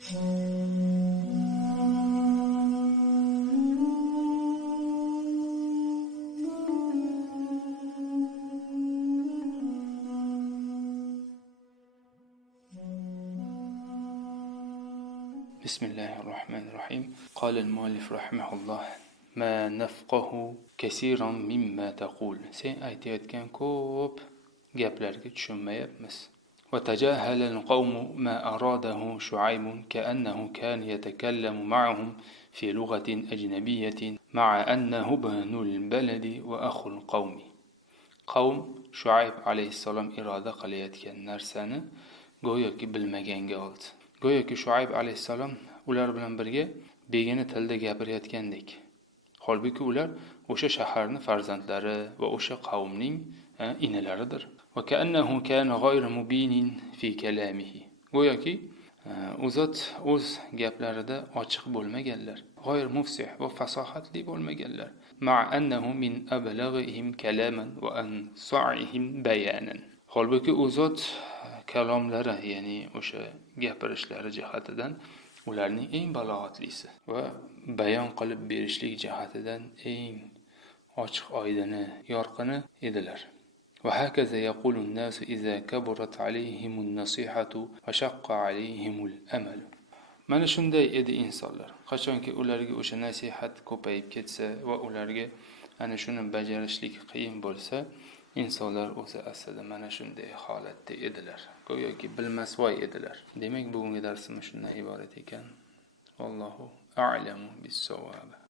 بسم الله الرحمن الرحيم. قال المؤلف رحمه الله: ما نفقه كثيرا مما تقول. Sen aytayotgan ko'p gaplarga tushunmayapmiz. وتجاهل القوم ما أراده شعيب كأنه كان يتكلم معهم في لغة أجنبية مع أنه ابن البلد وأخو القوم. Qavm Shuayb alayhissalom iroda qilayotgan narsani go'yoki bilmaganga oldi. Go'yoki Shuayb alayhissalom ular bilan birga begona tilda gapirayotgandek. Holbuki ular o'sha shaharning farzandlari va o'sha qavmning inalaridir. Va ka'annahu kana ghayra mubinin fi kalamihi. Go'yoki u zot o'z gaplarida ochiq bo'lmaganlar, g'oyr mufsih va fasohatli bo'lmaganlar. Ma'a annahu min ablaghihim kalaman va ansa'ihim bayanan. Holbuki u zot kalomlari, ya'ni o'sha gapirishlari jihatidan ularning eng balog'atlisi va bayon qilib berishlik jihatidan eng ochiq oydini, yorqini edilar. وهكذا يقول الناس إذا كبرت عليهم النصيحة وشق عليهم الأمل. Mana shunday edi insonlar. Qachonki ularga o'sha nasihat ko'payib ketsa va ularga ana shuni bajarishlik qiyin bo'lsa, insonlar o'zi aslida mana shunday holatda edilar. Go'yoki bilmasvoy edilar. Demak, bugungi darsimiz shundan iborat ekan. Allohu a'lamu bis-sawab.